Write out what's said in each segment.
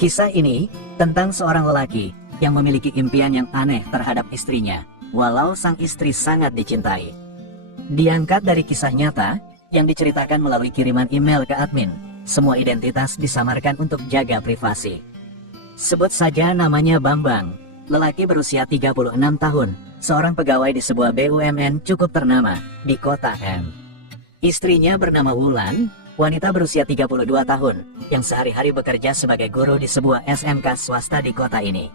Kisah ini tentang seorang lelaki yang memiliki impian yang aneh terhadap istrinya, walau sang istri sangat dicintai. Diangkat dari kisah nyata yang diceritakan melalui kiriman email ke admin. Semua identitas disamarkan untuk jaga privasi. Sebut saja namanya Bambang, lelaki berusia 36 tahun, seorang pegawai di sebuah BUMN cukup ternama di kota M. Istrinya bernama Wulan, wanita berusia 32 tahun, yang sehari-hari bekerja sebagai guru di sebuah SMK swasta di kota ini.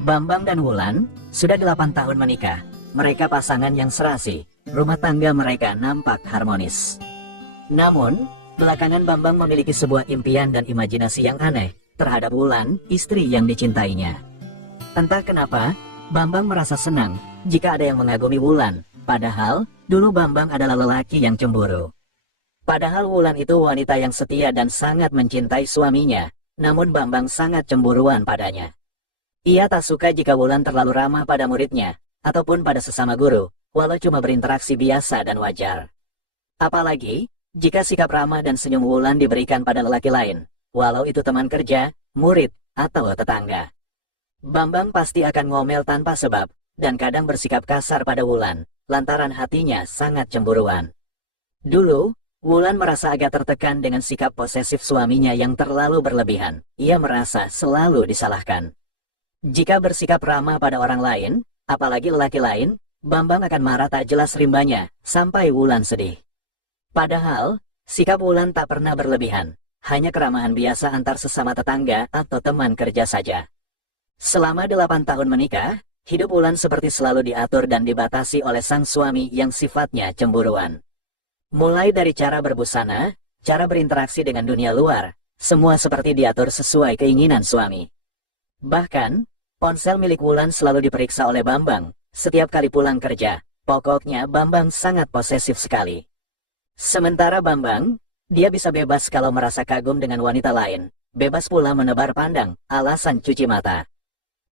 Bambang dan Wulan sudah 8 tahun menikah. Mereka pasangan yang serasi, rumah tangga mereka nampak harmonis. Namun, belakangan Bambang memiliki sebuah impian dan imajinasi yang aneh terhadap Wulan, istri yang dicintainya. Entah kenapa, Bambang merasa senang jika ada yang mengagumi Wulan, padahal dulu Bambang adalah lelaki yang cemburu. Padahal Wulan itu wanita yang setia dan sangat mencintai suaminya, namun Bambang sangat cemburuan padanya. Ia tak suka jika Wulan terlalu ramah pada muridnya, ataupun pada sesama guru, walau cuma berinteraksi biasa dan wajar. Apalagi, jika sikap ramah dan senyum Wulan diberikan pada lelaki lain, walau itu teman kerja, murid, atau tetangga. Bambang pasti akan ngomel tanpa sebab, dan kadang bersikap kasar pada Wulan, lantaran hatinya sangat cemburuan. Dulu, Wulan merasa agak tertekan dengan sikap posesif suaminya yang terlalu berlebihan. Ia merasa selalu disalahkan. Jika bersikap ramah pada orang lain, apalagi lelaki lain, Bambang akan marah tak jelas rimbanya, sampai Wulan sedih. Padahal, sikap Wulan tak pernah berlebihan, hanya keramahan biasa antar sesama tetangga atau teman kerja saja. Selama 8 tahun menikah, hidup Wulan seperti selalu diatur dan dibatasi oleh sang suami yang sifatnya cemburuan. Mulai dari cara berbusana, cara berinteraksi dengan dunia luar, semua seperti diatur sesuai keinginan suami. Bahkan, ponsel milik Wulan selalu diperiksa oleh Bambang, setiap kali pulang kerja. Pokoknya Bambang sangat posesif sekali. Sementara Bambang, dia bisa bebas kalau merasa kagum dengan wanita lain, bebas pula menebar pandang, alasan cuci mata.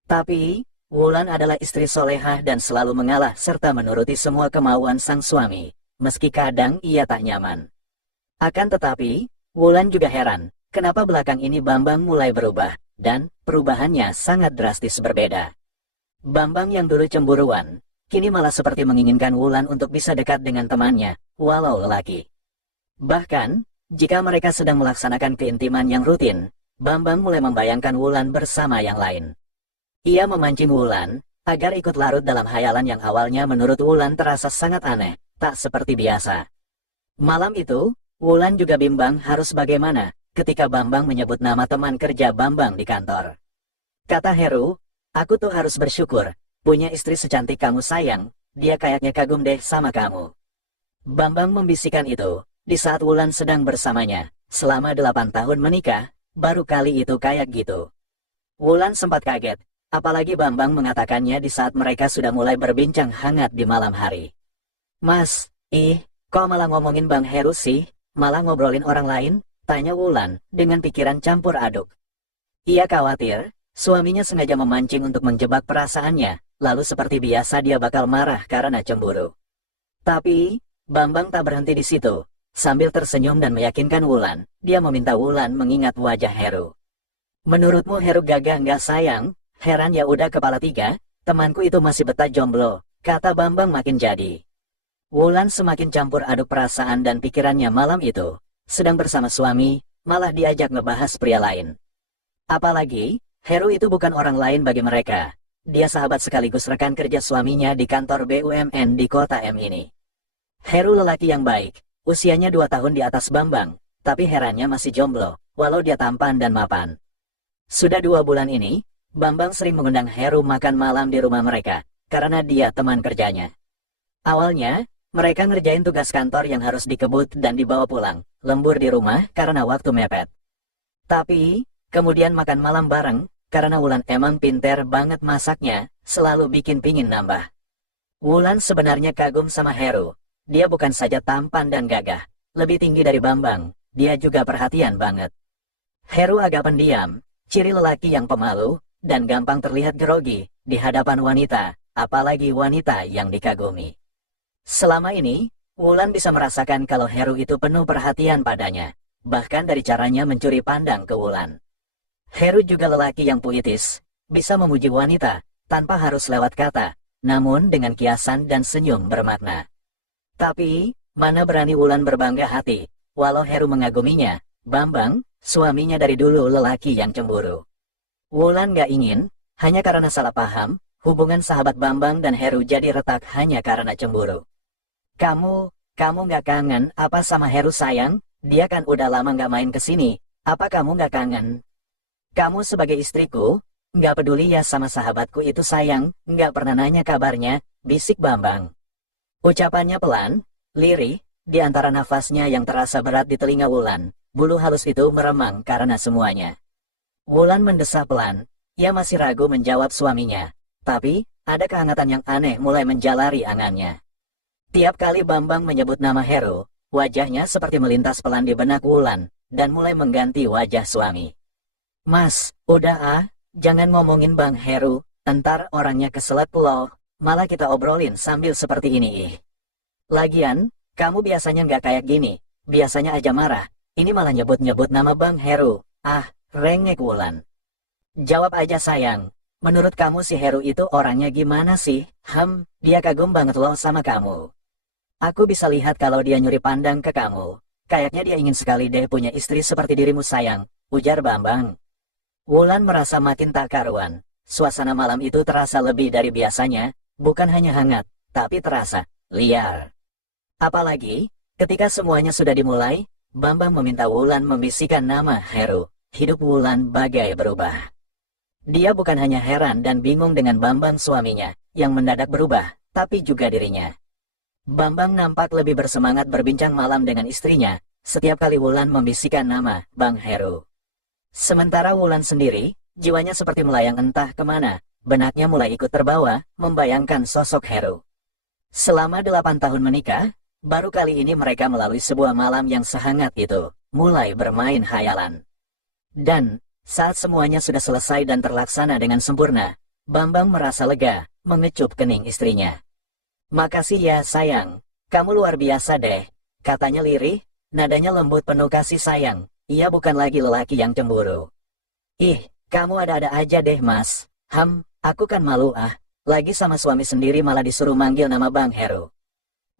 Tapi, Wulan adalah istri solehah dan selalu mengalah serta menuruti semua kemauan sang suami. Meski kadang ia tak nyaman. Akan tetapi, Wulan juga heran, kenapa belakang ini Bambang mulai berubah, dan perubahannya sangat drastis berbeda. Bambang yang dulu cemburuan, kini malah seperti menginginkan Wulan untuk bisa dekat dengan temannya, walau lelaki. Bahkan, jika mereka sedang melaksanakan keintiman yang rutin, Bambang mulai membayangkan Wulan bersama yang lain. Ia memancing Wulan, agar ikut larut dalam hayalan yang awalnya menurut Wulan terasa sangat aneh, tak seperti biasa. Malam itu, Wulan juga bimbang harus bagaimana ketika Bambang menyebut nama teman kerja Bambang di kantor. Kata Heru, "Aku tuh harus bersyukur, punya istri secantik kamu sayang, dia kayaknya kagum deh sama kamu." Bambang membisikkan itu, di saat Wulan sedang bersamanya, selama 8 tahun menikah, baru kali itu kayak gitu. Wulan sempat kaget, apalagi Bambang mengatakannya di saat mereka sudah mulai berbincang hangat di malam hari. "Mas, kok malah ngomongin Bang Heru sih? Malah ngobrolin orang lain?" tanya Wulan dengan pikiran campur aduk. Ia khawatir, suaminya sengaja memancing untuk menjebak perasaannya, lalu seperti biasa dia bakal marah karena cemburu. Tapi, Bambang tak berhenti di situ. Sambil tersenyum dan meyakinkan Wulan, dia meminta Wulan mengingat wajah Heru. "Menurutmu Heru gagah nggak sayang? Heran ya udah kepala 3, temanku itu masih betah jomblo," kata Bambang makin jadi. Wulan semakin campur aduk perasaan dan pikirannya malam itu. Sedang bersama suami, malah diajak ngebahas pria lain. Apalagi, Heru itu bukan orang lain bagi mereka. Dia sahabat sekaligus rekan kerja suaminya di kantor BUMN di kota M ini. Heru lelaki yang baik, usianya 2 tahun di atas Bambang, tapi herannya masih jomblo, walau dia tampan dan mapan. Sudah 2 bulan ini, Bambang sering mengundang Heru makan malam di rumah mereka, karena dia teman kerjanya. Awalnya, mereka ngerjain tugas kantor yang harus dikebut dan dibawa pulang, lembur di rumah karena waktu mepet. Tapi, kemudian makan malam bareng, karena Wulan emang pinter banget masaknya, selalu bikin pingin nambah. Wulan sebenarnya kagum sama Heru. Dia bukan saja tampan dan gagah, lebih tinggi dari Bambang, dia juga perhatian banget. Heru agak pendiam, ciri lelaki yang pemalu, dan gampang terlihat grogi di hadapan wanita, apalagi wanita yang dikagumi. Selama ini, Wulan bisa merasakan kalau Heru itu penuh perhatian padanya, bahkan dari caranya mencuri pandang ke Wulan. Heru juga lelaki yang puitis, bisa memuji wanita, tanpa harus lewat kata, namun dengan kiasan dan senyum bermakna. Tapi, mana berani Wulan berbangga hati, walau Heru mengaguminya, Bambang, suaminya dari dulu lelaki yang cemburu. Wulan gak ingin, hanya karena salah paham, hubungan sahabat Bambang dan Heru jadi retak hanya karena cemburu. Kamu gak kangen apa sama Heru sayang? Dia kan udah lama gak main ke sini, apa kamu gak kangen? Kamu sebagai istriku, gak peduli ya sama sahabatku itu sayang, gak pernah nanya kabarnya, bisik Bambang. Ucapannya pelan, lirih, di antara nafasnya yang terasa berat di telinga Wulan, bulu halus itu meremang karena semuanya. Wulan mendesah pelan, ia masih ragu menjawab suaminya, tapi, ada kehangatan yang aneh mulai menjalari angannya. Tiap kali Bambang menyebut nama Heru, wajahnya seperti melintas pelan di benak Wulan, dan mulai mengganti wajah suami. Mas, udah jangan ngomongin Bang Heru, entar orangnya keselak loh, malah kita obrolin sambil seperti ini. Lagian, kamu biasanya nggak kayak gini, biasanya aja marah, ini malah nyebut-nyebut nama Bang Heru, rengek Wulan. Jawab aja sayang, menurut kamu si Heru itu orangnya gimana sih? Dia kagum banget loh sama kamu. Aku bisa lihat kalau dia nyuri pandang ke kamu. Kayaknya dia ingin sekali deh punya istri seperti dirimu sayang, ujar Bambang. Wulan merasa makin tak karuan. Suasana malam itu terasa lebih dari biasanya, bukan hanya hangat, tapi terasa liar. Apalagi, ketika semuanya sudah dimulai, Bambang meminta Wulan membisikkan nama Heru. Hidup Wulan bagai berubah. Dia bukan hanya heran dan bingung dengan Bambang suaminya, yang mendadak berubah, tapi juga dirinya. Bambang nampak lebih bersemangat berbincang malam dengan istrinya, setiap kali Wulan membisikkan nama Bang Heru. Sementara Wulan sendiri, jiwanya seperti melayang entah kemana, benaknya mulai ikut terbawa, membayangkan sosok Heru. Selama 8 tahun menikah, baru kali ini mereka melalui sebuah malam yang sehangat itu, mulai bermain hayalan. Dan, saat semuanya sudah selesai dan terlaksana dengan sempurna, Bambang merasa lega, mengecup kening istrinya. Makasih ya sayang, kamu luar biasa deh, katanya lirih, nadanya lembut penuh kasih sayang, ia bukan lagi lelaki yang cemburu. Ih, kamu ada-ada aja deh mas, aku kan malu lagi sama suami sendiri malah disuruh manggil nama Bang Heru.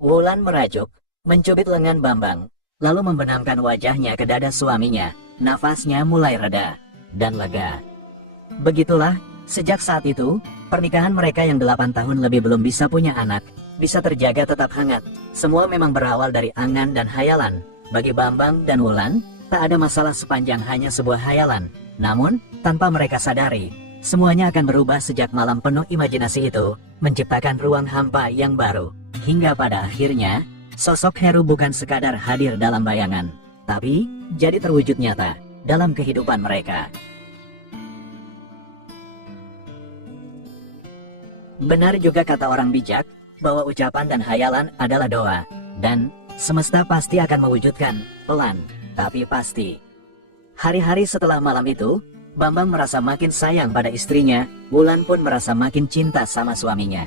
Wulan merajuk, mencubit lengan Bambang, lalu membenamkan wajahnya ke dada suaminya, nafasnya mulai reda, dan lega. Begitulah, sejak saat itu, pernikahan mereka yang 8 tahun lebih belum bisa punya anak, bisa terjaga tetap hangat. Semua memang berawal dari angan dan hayalan. Bagi Bambang dan Wulan, tak ada masalah sepanjang hanya sebuah hayalan. Namun, tanpa mereka sadari, semuanya akan berubah sejak malam penuh imajinasi itu, menciptakan ruang hampa yang baru. Hingga pada akhirnya, sosok Heru bukan sekadar hadir dalam bayangan, tapi jadi terwujud nyata dalam kehidupan mereka. Benar juga kata orang bijak, bahwa ucapan dan hayalan adalah doa, dan semesta pasti akan mewujudkan, pelan, tapi pasti. Hari-hari setelah malam itu, Bambang merasa makin sayang pada istrinya, Wulan pun merasa makin cinta sama suaminya.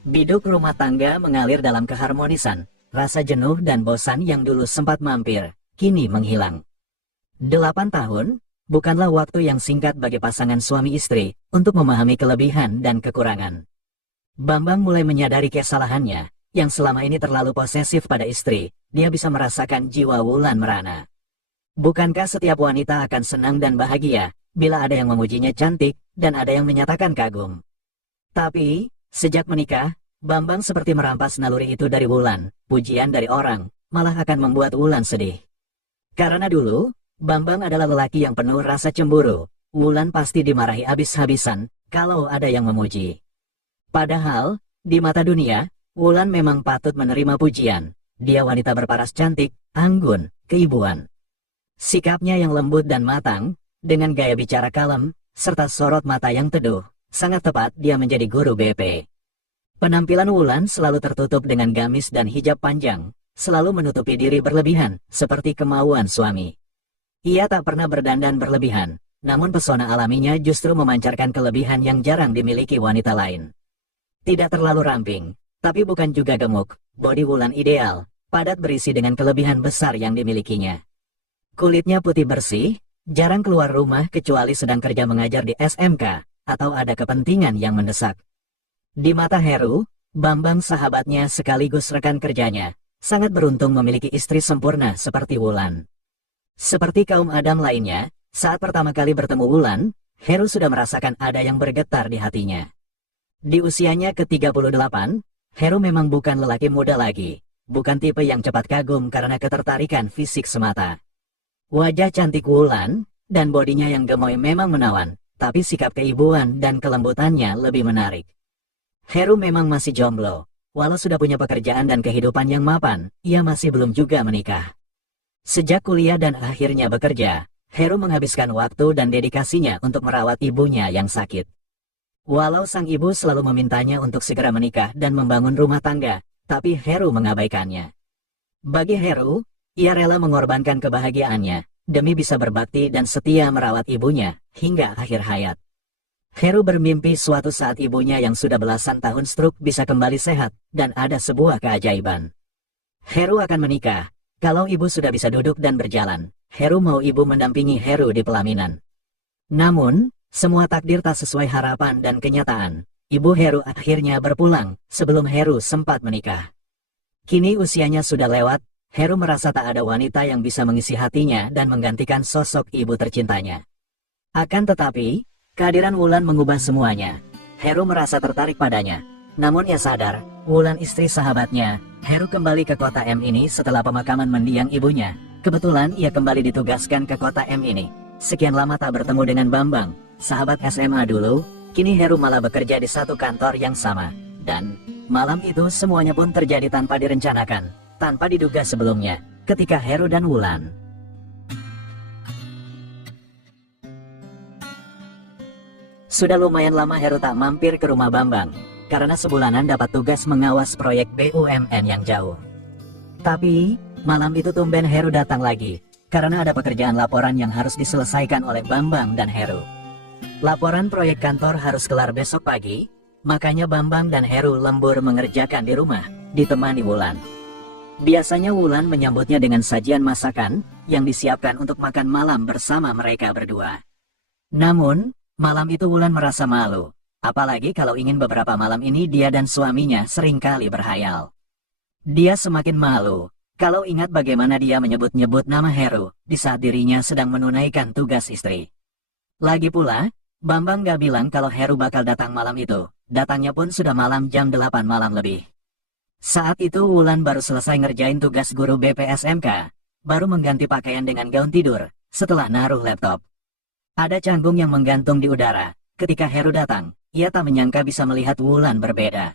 Biduk rumah tangga mengalir dalam keharmonisan, rasa jenuh dan bosan yang dulu sempat mampir, kini menghilang. 8 tahun, bukanlah waktu yang singkat bagi pasangan suami istri, untuk memahami kelebihan dan kekurangan. Bambang mulai menyadari kesalahannya, yang selama ini terlalu posesif pada istri, dia bisa merasakan jiwa Wulan merana. Bukankah setiap wanita akan senang dan bahagia, bila ada yang memujinya cantik, dan ada yang menyatakan kagum? Tapi, sejak menikah, Bambang seperti merampas naluri itu dari Wulan, pujian dari orang, malah akan membuat Wulan sedih. Karena dulu, Bambang adalah lelaki yang penuh rasa cemburu, Wulan pasti dimarahi habis-habisan, kalau ada yang memuji. Padahal, di mata dunia, Wulan memang patut menerima pujian. Dia wanita berparas cantik, anggun, keibuan. Sikapnya yang lembut dan matang, dengan gaya bicara kalem, serta sorot mata yang teduh, sangat tepat dia menjadi guru BP. Penampilan Wulan selalu tertutup dengan gamis dan hijab panjang, selalu menutupi diri berlebihan, seperti kemauan suami. Ia tak pernah berdandan berlebihan, namun pesona alaminya justru memancarkan kelebihan yang jarang dimiliki wanita lain. Tidak terlalu ramping, tapi bukan juga gemuk, bodi Wulan ideal, padat berisi dengan kelebihan besar yang dimilikinya. Kulitnya putih bersih, jarang keluar rumah kecuali sedang kerja mengajar di SMK, atau ada kepentingan yang mendesak. Di mata Heru, Bambang sahabatnya sekaligus rekan kerjanya, sangat beruntung memiliki istri sempurna seperti Wulan. Seperti kaum Adam lainnya, saat pertama kali bertemu Wulan, Heru sudah merasakan ada yang bergetar di hatinya. Di usianya ke-38, Heru memang bukan lelaki muda lagi, bukan tipe yang cepat kagum karena ketertarikan fisik semata. Wajah cantik Wulan, dan bodinya yang gemoy memang menawan, tapi sikap keibuan dan kelembutannya lebih menarik. Heru memang masih jomblo, walau sudah punya pekerjaan dan kehidupan yang mapan, ia masih belum juga menikah. Sejak kuliah dan akhirnya bekerja, Heru menghabiskan waktu dan dedikasinya untuk merawat ibunya yang sakit. Walau sang ibu selalu memintanya untuk segera menikah dan membangun rumah tangga, tapi Heru mengabaikannya. Bagi Heru, ia rela mengorbankan kebahagiaannya, demi bisa berbakti dan setia merawat ibunya, hingga akhir hayat. Heru bermimpi suatu saat ibunya yang sudah belasan tahun stroke bisa kembali sehat, dan ada sebuah keajaiban. Heru akan menikah, kalau ibu sudah bisa duduk dan berjalan, Heru mau ibu mendampingi Heru di pelaminan. Namun, semua takdir tak sesuai harapan dan kenyataan. Ibu Heru akhirnya berpulang, sebelum Heru sempat menikah. Kini usianya sudah lewat, Heru merasa tak ada wanita yang bisa mengisi hatinya dan menggantikan sosok ibu tercintanya. Akan tetapi, kehadiran Wulan mengubah semuanya. Heru merasa tertarik padanya. Namun ia sadar, Wulan istri sahabatnya. Heru kembali ke kota M ini setelah pemakaman mendiang ibunya. Kebetulan ia kembali ditugaskan ke kota M ini. Sekian lama tak bertemu dengan Bambang, sahabat SMA dulu, kini Heru malah bekerja di satu kantor yang sama. Dan, malam itu semuanya pun terjadi tanpa direncanakan. Tanpa diduga sebelumnya, ketika Heru dan Wulan sudah lumayan lama Heru tak mampir ke rumah Bambang, karena sebulanan dapat tugas mengawas proyek BUMN yang jauh. Tapi, malam itu tumben Heru datang lagi, karena ada pekerjaan laporan yang harus diselesaikan oleh Bambang dan Heru. Laporan proyek kantor harus kelar besok pagi, makanya Bambang dan Heru lembur mengerjakan di rumah, ditemani Wulan. Biasanya Wulan menyambutnya dengan sajian masakan, yang disiapkan untuk makan malam bersama mereka berdua. Namun, malam itu Wulan merasa malu, apalagi kalau ingin beberapa malam ini dia dan suaminya seringkali berhayal. Dia semakin malu, kalau ingat bagaimana dia menyebut-nyebut nama Heru, di saat dirinya sedang menunaikan tugas istri. Lagi pula, Bambang gak bilang kalau Heru bakal datang malam itu, datangnya pun sudah malam jam 8 malam lebih. Saat itu Wulan baru selesai ngerjain tugas guru BPSMK, baru mengganti pakaian dengan gaun tidur, setelah naruh laptop. Ada canggung yang menggantung di udara, ketika Heru datang, ia tak menyangka bisa melihat Wulan berbeda.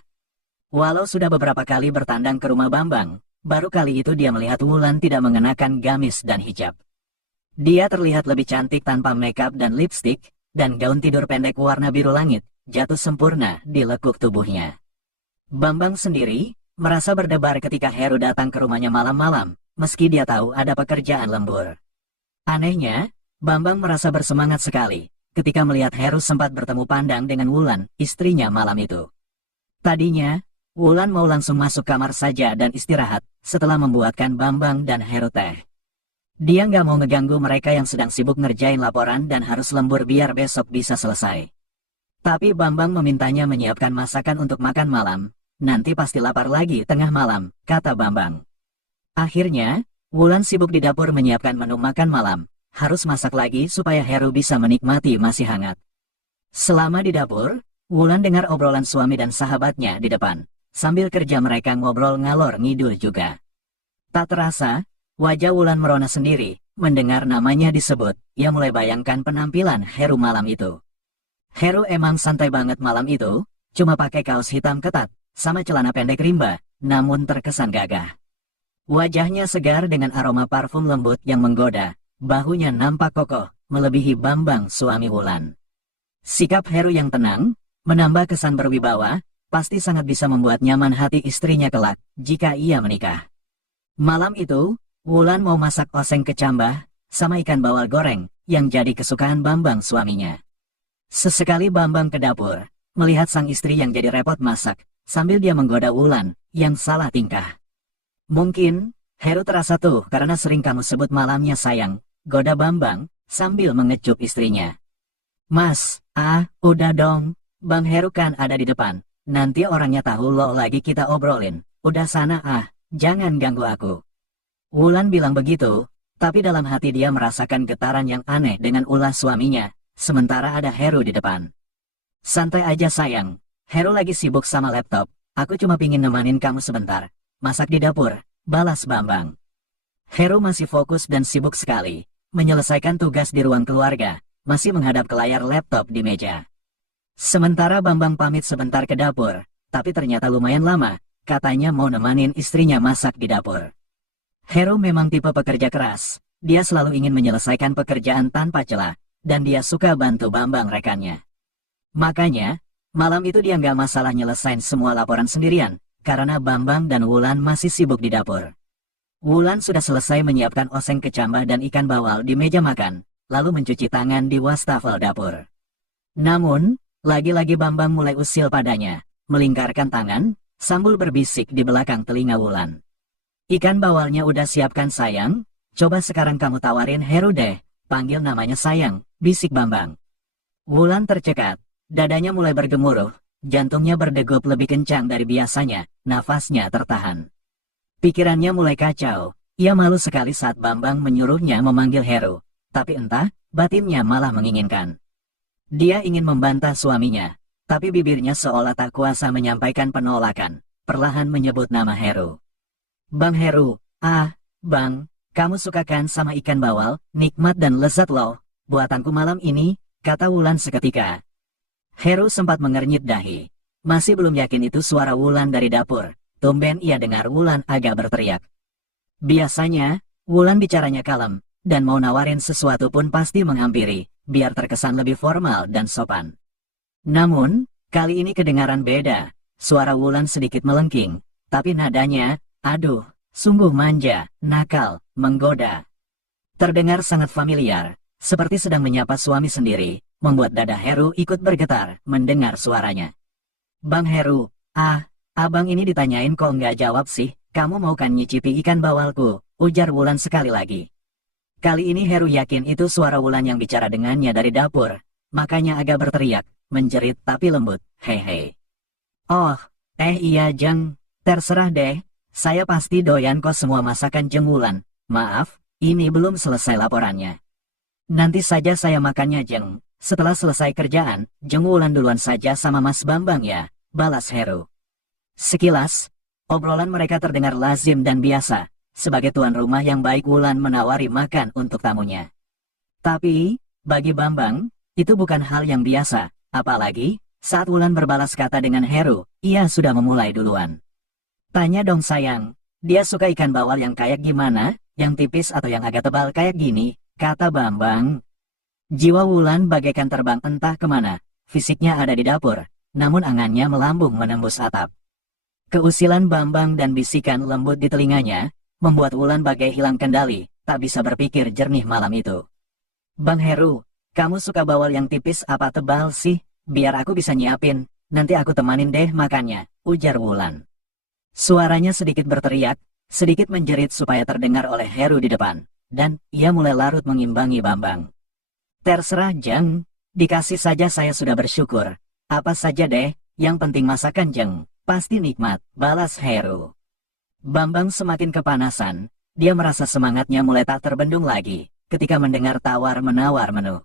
Walau sudah beberapa kali bertandang ke rumah Bambang, baru kali itu dia melihat Wulan tidak mengenakan gamis dan hijab. Dia terlihat lebih cantik tanpa makeup dan lipstik, dan gaun tidur pendek warna biru langit, jatuh sempurna di lekuk tubuhnya. Bambang sendiri merasa berdebar ketika Heru datang ke rumahnya malam-malam, meski dia tahu ada pekerjaan lembur. Anehnya, Bambang merasa bersemangat sekali, ketika melihat Heru sempat bertemu pandang dengan Wulan, istrinya malam itu. Tadinya, Wulan mau langsung masuk kamar saja dan istirahat, setelah membuatkan Bambang dan Heru teh. Dia nggak mau ngeganggu mereka yang sedang sibuk ngerjain laporan dan harus lembur biar besok bisa selesai. Tapi Bambang memintanya menyiapkan masakan untuk makan malam. Nanti pasti lapar lagi tengah malam, kata Bambang. Akhirnya, Wulan sibuk di dapur menyiapkan menu makan malam, harus masak lagi supaya Heru bisa menikmati masih hangat. Selama di dapur, Wulan dengar obrolan suami dan sahabatnya di depan, sambil kerja mereka ngobrol ngalor ngidul juga. Tak terasa, wajah Wulan merona sendiri, mendengar namanya disebut, ia mulai bayangkan penampilan Heru malam itu. Heru emang santai banget malam itu, cuma pakai kaos hitam ketat, sama celana pendek rimba, namun terkesan gagah. Wajahnya segar dengan aroma parfum lembut yang menggoda, bahunya nampak kokoh, melebihi Bambang suami Wulan. Sikap Heru yang tenang, menambah kesan berwibawa, pasti sangat bisa membuat nyaman hati istrinya kelak, jika ia menikah. Malam itu, Wulan mau masak oseng kecambah, sama ikan bawal goreng, yang jadi kesukaan Bambang suaminya. Sesekali Bambang ke dapur, melihat sang istri yang jadi repot masak, sambil dia menggoda Wulan, yang salah tingkah. Mungkin, Heru terasa tuh karena sering kamu sebut malamnya sayang, goda Bambang, sambil mengecup istrinya. Mas, udah dong. Bang Heru kan ada di depan. Nanti orangnya tahu lo lagi kita obrolin. Udah sana jangan ganggu aku. Wulan bilang begitu, tapi dalam hati dia merasakan getaran yang aneh dengan ulah suaminya, sementara ada Heru di depan. Santai aja sayang, Heru lagi sibuk sama laptop, aku cuma pingin nemanin kamu sebentar. Masak di dapur, balas Bambang. Heru masih fokus dan sibuk sekali, menyelesaikan tugas di ruang keluarga, masih menghadap ke layar laptop di meja. Sementara Bambang pamit sebentar ke dapur, tapi ternyata lumayan lama, katanya mau nemanin istrinya masak di dapur. Heru memang tipe pekerja keras, dia selalu ingin menyelesaikan pekerjaan tanpa celah, dan dia suka bantu Bambang rekannya. Makanya, malam itu dia nggak masalah nyelesain semua laporan sendirian, karena Bambang dan Wulan masih sibuk di dapur. Wulan sudah selesai menyiapkan oseng kecambah dan ikan bawal di meja makan, lalu mencuci tangan di wastafel dapur. Namun, lagi-lagi Bambang mulai usil padanya, melingkarkan tangan, sambil berbisik di belakang telinga Wulan. Ikan bawalnya udah siapkan sayang, coba sekarang kamu tawarin Heru deh, panggil namanya sayang, bisik Bambang. Wulan tercekat, dadanya mulai bergemuruh, jantungnya berdegup lebih kencang dari biasanya, nafasnya tertahan. Pikirannya mulai kacau, ia malu sekali saat Bambang menyuruhnya memanggil Heru, tapi entah, batinnya malah menginginkan. Dia ingin membantah suaminya, tapi bibirnya seolah tak kuasa menyampaikan penolakan, perlahan menyebut nama Heru. Bang Heru, Bang, kamu suka kan sama ikan bawal, nikmat dan lezat loh, buatanku malam ini, kata Wulan seketika. Heru sempat mengernyit dahi, masih belum yakin itu suara Wulan dari dapur. Tumben ia dengar Wulan agak berteriak. Biasanya, Wulan bicaranya kalem, dan mau nawarin sesuatu pun pasti menghampiri, biar terkesan lebih formal dan sopan. Namun, kali ini kedengaran beda, suara Wulan sedikit melengking, tapi nadanya, aduh, sungguh manja, nakal, menggoda. Terdengar sangat familiar, seperti sedang menyapa suami sendiri, membuat dada Heru ikut bergetar mendengar suaranya. Bang Heru, abang ini ditanyain kok nggak jawab sih, kamu mau kan nyicipi ikan bawalku, ujar Wulan sekali lagi. Kali ini Heru yakin itu suara Wulan yang bicara dengannya dari dapur, makanya agak berteriak, menjerit tapi lembut, hehe. Oh, iya Jeng, terserah deh, saya pasti doyan kok semua masakan Jeng Wulan, maaf, ini belum selesai laporannya. Nanti saja saya makannya Jeng, setelah selesai kerjaan, Jeng Wulan duluan saja sama Mas Bambang ya, balas Heru. Sekilas, obrolan mereka terdengar lazim dan biasa, sebagai tuan rumah yang baik Wulan menawari makan untuk tamunya. Tapi, bagi Bambang, itu bukan hal yang biasa, apalagi, saat Wulan berbalas kata dengan Heru, ia sudah memulai duluan. Tanya dong sayang, dia suka ikan bawal yang kayak gimana, yang tipis atau yang agak tebal kayak gini, kata Bambang. Jiwa Wulan bagaikan terbang entah kemana, fisiknya ada di dapur, namun angannya melambung menembus atap. Keusilan Bambang dan bisikan lembut di telinganya, membuat Wulan bagai hilang kendali, tak bisa berpikir jernih malam itu. Bang Heru, kamu suka bawal yang tipis apa tebal sih? Biar aku bisa nyiapin, nanti aku temanin deh makannya, ujar Wulan. Suaranya sedikit berteriak, sedikit menjerit supaya terdengar oleh Heru di depan, dan ia mulai larut mengimbangi Bambang. Terserah Jeng, dikasih saja saya sudah bersyukur, apa saja deh, yang penting masakan Jeng. Pasti nikmat, balas Heru. Bambang semakin kepanasan, dia merasa semangatnya mulai tak terbendung lagi, ketika mendengar tawar-menawar menu.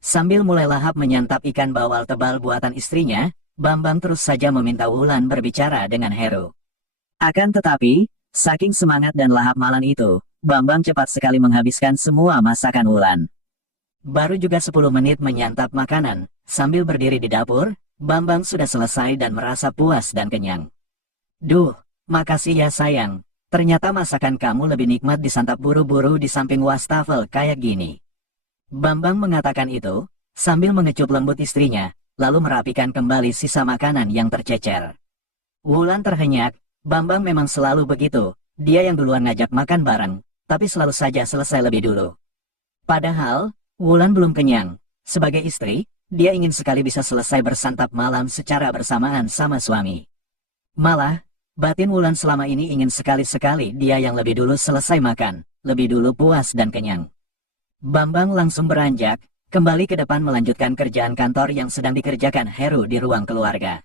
Sambil mulai lahap menyantap ikan bawal tebal buatan istrinya, Bambang terus saja meminta Wulan berbicara dengan Heru. Akan tetapi, saking semangat dan lahap malam itu, Bambang cepat sekali menghabiskan semua masakan Wulan. Baru juga 10 menit menyantap makanan, sambil berdiri di dapur, Bambang sudah selesai dan merasa puas dan kenyang. Duh, makasih ya sayang, ternyata masakan kamu lebih nikmat disantap buru-buru di samping wastafel kayak gini. Bambang mengatakan itu, sambil mengecup lembut istrinya, lalu merapikan kembali sisa makanan yang tercecer. Wulan terhenyak, Bambang memang selalu begitu, dia yang duluan ngajak makan bareng, tapi selalu saja selesai lebih dulu. Padahal, Wulan belum kenyang, sebagai istri, dia ingin sekali bisa selesai bersantap malam secara bersamaan sama suami. Malah, batin Wulan selama ini ingin sekali-sekali dia yang lebih dulu selesai makan, lebih dulu puas dan kenyang. Bambang langsung beranjak, kembali ke depan melanjutkan kerjaan kantor yang sedang dikerjakan Heru di ruang keluarga.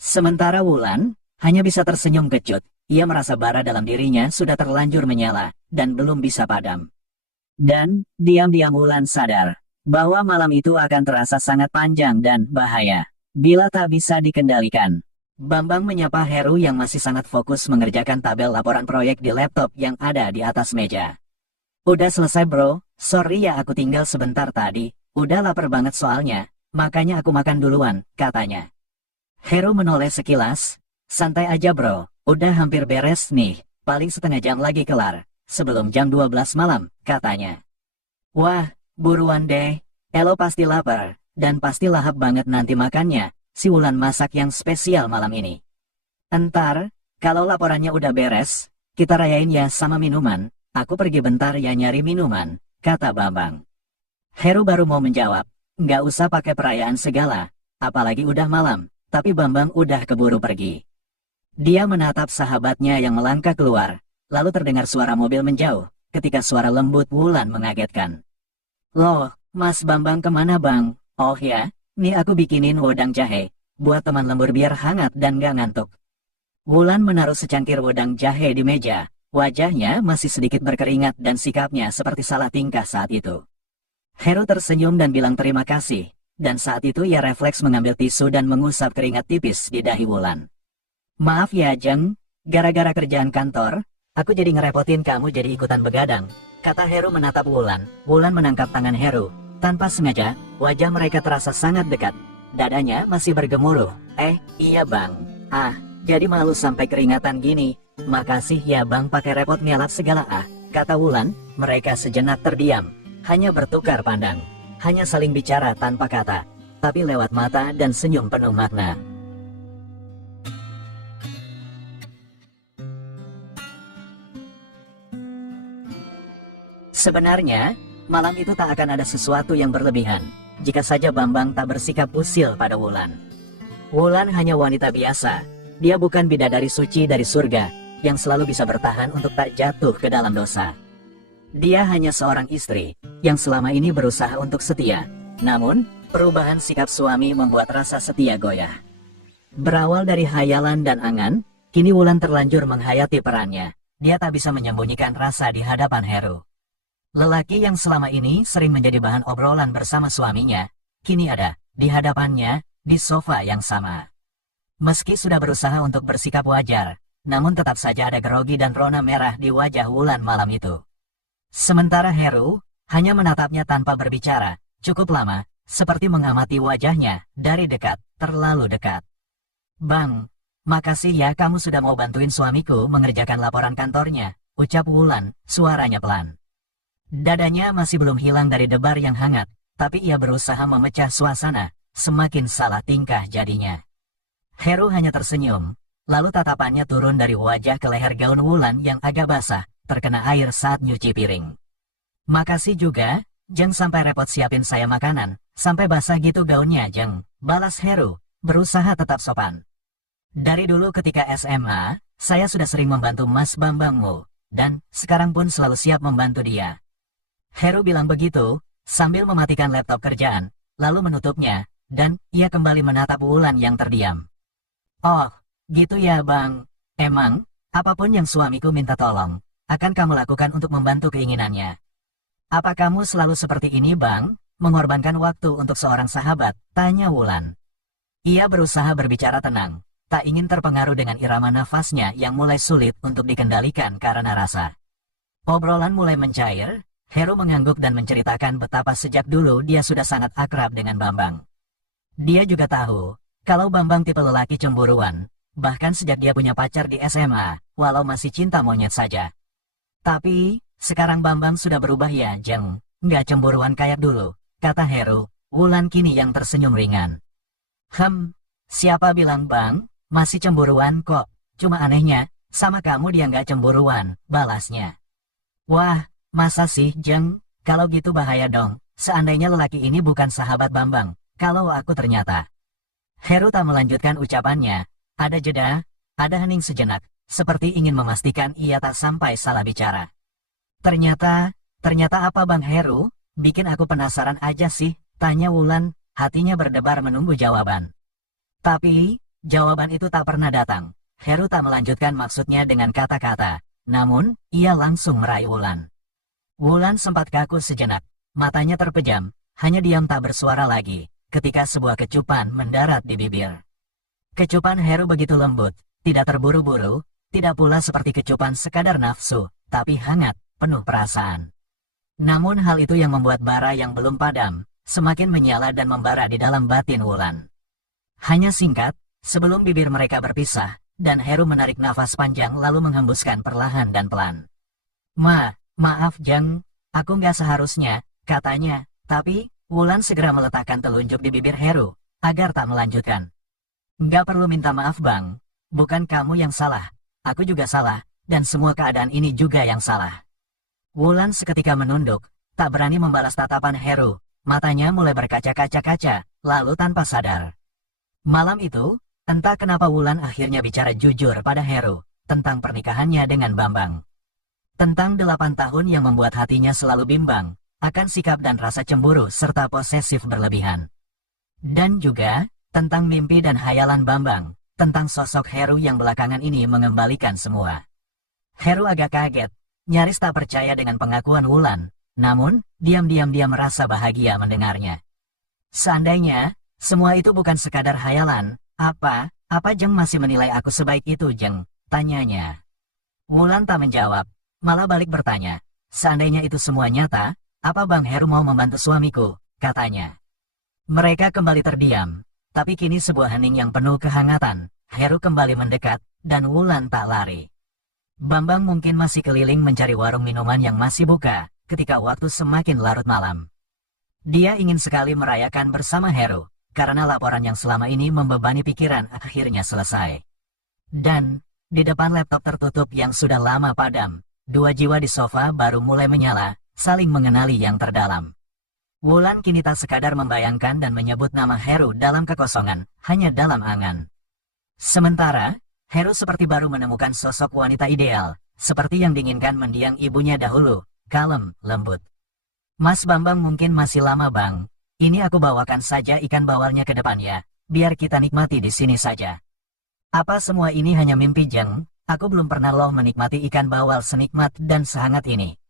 Sementara Wulan hanya bisa tersenyum kecut, ia merasa bara dalam dirinya sudah terlanjur menyala, dan belum bisa padam. Dan, diam-diam Wulan sadar, bahwa malam itu akan terasa sangat panjang dan bahaya, bila tak bisa dikendalikan. Bambang menyapa Heru yang masih sangat fokus mengerjakan tabel laporan proyek di laptop yang ada di atas meja. Udah selesai bro, sorry ya aku tinggal sebentar tadi, udah lapar banget soalnya, makanya aku makan duluan, katanya. Heru menoleh sekilas, santai aja bro, udah hampir beres nih, paling setengah jam lagi kelar, sebelum jam 12 malam, katanya. Wah, buruan deh, Elo pasti lapar, dan pasti lahap banget nanti makannya, si Wulan masak yang spesial malam ini. Entar, kalau laporannya udah beres, kita rayain ya sama minuman. Aku pergi bentar ya nyari minuman, kata Bambang. Heru baru mau menjawab, nggak usah pakai perayaan segala, apalagi udah malam, tapi Bambang udah keburu pergi. Dia menatap sahabatnya yang melangkah keluar, lalu terdengar suara mobil menjauh, ketika suara lembut Wulan mengagetkan. Loh, Mas Bambang kemana bang? Oh ya, nih aku bikinin wedang jahe, buat teman lembur biar hangat dan gak ngantuk. Wulan menaruh secangkir wedang jahe di meja. Wajahnya masih sedikit berkeringat dan sikapnya seperti salah tingkah saat itu. Heru tersenyum dan bilang terima kasih, dan saat itu ia refleks mengambil tisu dan mengusap keringat tipis di dahi Wulan. Maaf ya Jeng, gara-gara kerjaan kantor, aku jadi ngerepotin kamu jadi ikutan begadang, kata Heru menatap Wulan. Wulan menangkap tangan Heru, tanpa sengaja, wajah mereka terasa sangat dekat. Dadanya masih bergemuruh, iya bang, jadi malu sampai keringatan gini. Makasih ya bang pakai repot ngelap segala kata Wulan. Mereka sejenak terdiam, hanya bertukar pandang, hanya saling bicara tanpa kata, tapi lewat mata dan senyum penuh makna. Sebenarnya, malam itu tak akan ada sesuatu yang berlebihan, jika saja Bambang tak bersikap usil pada Wulan. Wulan hanya wanita biasa, dia bukan bidadari suci dari surga, yang selalu bisa bertahan untuk tak jatuh ke dalam dosa. Dia hanya seorang istri, yang selama ini berusaha untuk setia, namun, perubahan sikap suami membuat rasa setia goyah. Berawal dari hayalan dan angan, kini Wulan terlanjur menghayati perannya, dia tak bisa menyembunyikan rasa di hadapan Heru. Lelaki yang selama ini sering menjadi bahan obrolan bersama suaminya, kini ada, di hadapannya, di sofa yang sama. Meski sudah berusaha untuk bersikap wajar, namun tetap saja ada grogi dan rona merah di wajah Wulan malam itu. Sementara Heru hanya menatapnya tanpa berbicara, cukup lama, seperti mengamati wajahnya dari dekat, terlalu dekat. Bang, makasih ya kamu sudah mau bantuin suamiku mengerjakan laporan kantornya, ucap Wulan, suaranya pelan. Dadanya masih belum hilang dari debar yang hangat, tapi ia berusaha memecah suasana, semakin salah tingkah jadinya. Heru hanya tersenyum. Lalu tatapannya turun dari wajah ke leher gaun Wulan yang agak basah, terkena air saat nyuci piring. Makasih juga, Jeng sampai repot siapin saya makanan, sampai basah gitu gaunnya Jeng, balas Heru, berusaha tetap sopan. Dari dulu ketika SMA, saya sudah sering membantu Mas Bambangmu, dan sekarang pun selalu siap membantu dia. Heru bilang begitu, sambil mematikan laptop kerjaan, lalu menutupnya, dan ia kembali menatap Wulan yang terdiam. Oh, gitu ya bang, emang, apapun yang suamiku minta tolong, akan kamu lakukan untuk membantu keinginannya. Apa kamu selalu seperti ini bang, mengorbankan waktu untuk seorang sahabat, tanya Wulan. Ia berusaha berbicara tenang, tak ingin terpengaruh dengan irama nafasnya yang mulai sulit untuk dikendalikan karena rasa. Obrolan mulai mencair, Heru mengangguk dan menceritakan betapa sejak dulu dia sudah sangat akrab dengan Bambang. Dia juga tahu, kalau Bambang tipe lelaki cemburuan, bahkan sejak dia punya pacar di SMA, walau masih cinta monyet saja. Tapi, sekarang Bambang sudah berubah ya Jeng, nggak cemburuan kayak dulu, kata Heru. Wulan kini yang tersenyum ringan. Siapa bilang bang, masih cemburuan kok, cuma anehnya, sama kamu dia nggak cemburuan, balasnya. Wah, masa sih Jeng, kalau gitu bahaya dong, seandainya lelaki ini bukan sahabat Bambang, kalau aku ternyata. Heru tak melanjutkan ucapannya. Ada jeda, ada hening sejenak, seperti ingin memastikan ia tak sampai salah bicara. Ternyata apa Bang Heru? Bikin aku penasaran aja sih, tanya Wulan, hatinya berdebar menunggu jawaban. Tapi, jawaban itu tak pernah datang. Heru tak melanjutkan maksudnya dengan kata-kata. Namun, ia langsung meraih Wulan. Wulan sempat kaku sejenak. Matanya terpejam, hanya diam tak bersuara lagi, ketika sebuah kecupan mendarat di bibir. Kecupan Heru begitu lembut, tidak terburu-buru, tidak pula seperti kecupan sekadar nafsu, tapi hangat, penuh perasaan. Namun hal itu yang membuat bara yang belum padam, semakin menyala dan membara di dalam batin Wulan. Hanya singkat, sebelum bibir mereka berpisah, dan Heru menarik nafas panjang lalu menghembuskan perlahan dan pelan. Maaf Jeng, aku nggak seharusnya, katanya, tapi, Wulan segera meletakkan telunjuk di bibir Heru, agar tak melanjutkan. Nggak perlu minta maaf Bang, bukan kamu yang salah, aku juga salah, dan semua keadaan ini juga yang salah. Wulan seketika menunduk, tak berani membalas tatapan Heru, matanya mulai berkaca-kaca-kaca, lalu tanpa sadar. Malam itu, entah kenapa Wulan akhirnya bicara jujur pada Heru, tentang pernikahannya dengan Bambang. Tentang 8 tahun yang membuat hatinya selalu bimbang, akan sikap dan rasa cemburu serta posesif berlebihan. Dan juga, tentang mimpi dan hayalan Bambang, tentang sosok Heru yang belakangan ini mengembalikan semua. Heru agak kaget, nyaris tak percaya dengan pengakuan Wulan, namun, diam-diam dia merasa bahagia mendengarnya. Seandainya, semua itu bukan sekadar hayalan, apa Jeng masih menilai aku sebaik itu Jeng? Tanyanya. Wulan tak menjawab, malah balik bertanya, seandainya itu semua nyata, apa Bang Heru mau membantu suamiku, katanya. Mereka kembali terdiam, tapi kini sebuah hening yang penuh kehangatan, Heru kembali mendekat, dan Wulan tak lari. Bambang mungkin masih keliling mencari warung minuman yang masih buka, ketika waktu semakin larut malam. Dia ingin sekali merayakan bersama Heru, karena laporan yang selama ini membebani pikiran akhirnya selesai. Dan, di depan laptop tertutup yang sudah lama padam, 2 jiwa di sofa baru mulai menyala, saling mengenali yang terdalam. Wulan kini tak sekadar membayangkan dan menyebut nama Heru dalam kekosongan, hanya dalam angan. Sementara, Heru seperti baru menemukan sosok wanita ideal, seperti yang diinginkan mendiang ibunya dahulu, kalem, lembut. Mas Bambang mungkin masih lama Bang, ini aku bawakan saja ikan bawalnya ke depan ya, biar kita nikmati di sini saja. Apa semua ini hanya mimpi Jeng? Aku belum pernah loh menikmati ikan bawal senikmat dan sehangat ini.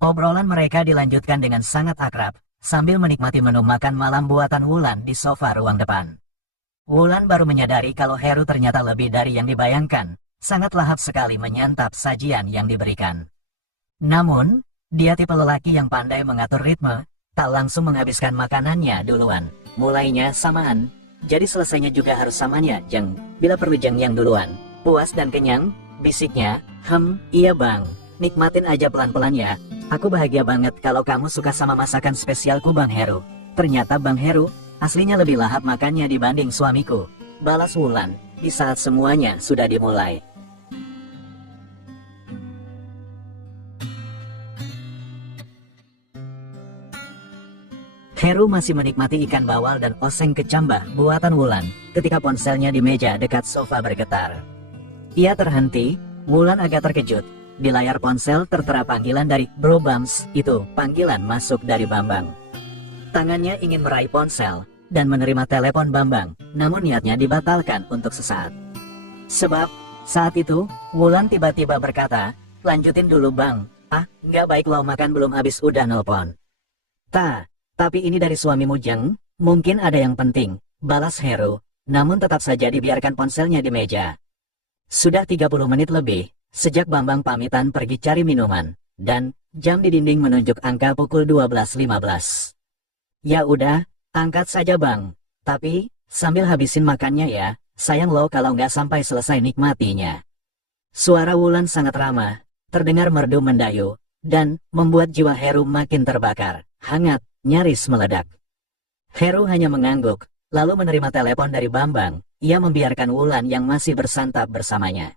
Obrolan mereka dilanjutkan dengan sangat akrab, sambil menikmati menu makan malam buatan Wulan di sofa ruang depan. Wulan baru menyadari kalau Heru ternyata lebih dari yang dibayangkan, sangat lahap sekali menyantap sajian yang diberikan. Namun, dia tipe lelaki yang pandai mengatur ritme, tak langsung menghabiskan makanannya duluan, mulainya samaan, jadi selesainya juga harus samanya Jeng, bila perlu Jeng yang duluan. Puas dan kenyang, bisiknya, iya Bang, nikmatin aja pelan-pelan ya, aku bahagia banget kalau kamu suka sama masakan spesialku Bang Heru. Ternyata Bang Heru, aslinya lebih lahap makannya dibanding suamiku, balas Wulan, di saat semuanya sudah dimulai. Heru masih menikmati ikan bawal dan oseng kecambah buatan Wulan, ketika ponselnya di meja dekat sofa bergetar. Ia terhenti, Wulan agak terkejut. Di layar ponsel tertera panggilan dari Bro Bams, itu panggilan masuk dari Bambang. Tangannya ingin meraih ponsel, dan menerima telepon Bambang, namun niatnya dibatalkan untuk sesaat. Sebab, saat itu, Wulan tiba-tiba berkata, lanjutin dulu Bang, nggak baik lo makan belum habis udah nelpon. Tapi ini dari suamimu Jeng, mungkin ada yang penting, balas Heru, namun tetap saja dibiarkan ponselnya di meja. Sudah 30 menit lebih, sejak Bambang pamitan pergi cari minuman, dan jam di dinding menunjuk angka pukul 12.15. Ya udah, angkat saja Bang, tapi sambil habisin makannya ya, sayang lo kalau nggak sampai selesai nikmatinya. Suara Wulan sangat ramah, terdengar merdu mendayu, dan membuat jiwa Heru makin terbakar, hangat, nyaris meledak. Heru hanya mengangguk, lalu menerima telepon dari Bambang. Ia membiarkan Wulan yang masih bersantap bersamanya.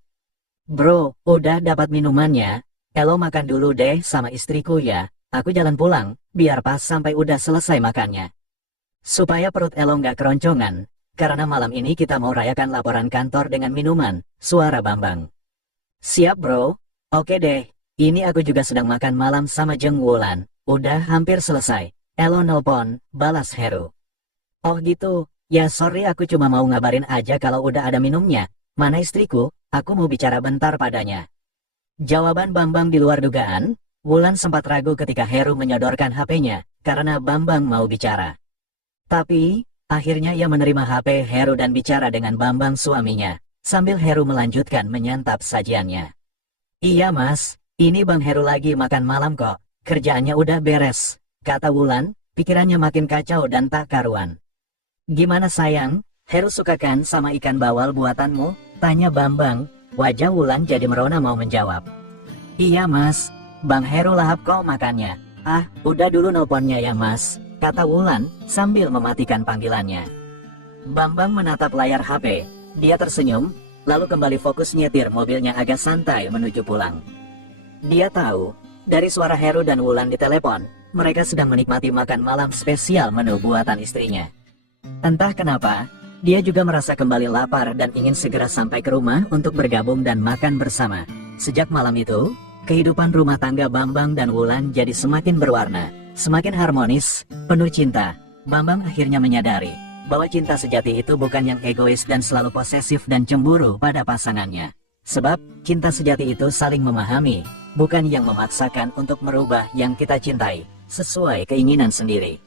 Bro, udah dapat minumannya? Elo makan dulu deh sama istriku ya, aku jalan pulang, biar pas sampai udah selesai makannya. Supaya perut Elo nggak keroncongan, karena malam ini kita mau rayakan laporan kantor dengan minuman, suara Bambang. Siap bro, oke deh, ini aku juga sedang makan malam sama Jeng Wulan, Udah hampir selesai. Elo nelpon, balas Heru. Oh gitu, ya sorry aku cuma mau ngabarin aja kalau udah ada minumnya. Mana istriku, aku mau bicara bentar padanya. Jawaban Bambang di luar dugaan. Wulan sempat ragu ketika Heru menyodorkan HP-nya, karena Bambang mau bicara. Tapi, akhirnya ia menerima HP Heru dan bicara dengan Bambang suaminya, sambil Heru melanjutkan menyantap sajiannya. Iya mas, ini Bang Heru lagi makan malam kok, kerjaannya udah beres, kata Wulan, pikirannya makin kacau dan tak karuan. Gimana sayang, Heru suka kan sama ikan bawal buatanmu? Tanya Bambang, wajah Wulan jadi merona mau menjawab. Iya mas, Bang Heru lahap kok makannya. Ah, udah dulu nelponnya ya mas, kata Wulan sambil mematikan panggilannya. Bambang menatap layar HP, dia tersenyum, lalu kembali fokus nyetir mobilnya agak santai menuju pulang. Dia tahu, dari suara Heru dan Wulan di telepon, mereka sedang menikmati makan malam spesial menu buatan istrinya. Entah kenapa, dia juga merasa kembali lapar dan ingin segera sampai ke rumah untuk bergabung dan makan bersama. Sejak malam itu, kehidupan rumah tangga Bambang dan Wulan jadi semakin berwarna, semakin harmonis, penuh cinta. Bambang akhirnya menyadari bahwa cinta sejati itu bukan yang egois dan selalu posesif dan cemburu pada pasangannya. Sebab, cinta sejati itu saling memahami, bukan yang memaksakan untuk merubah yang kita cintai, sesuai keinginan sendiri.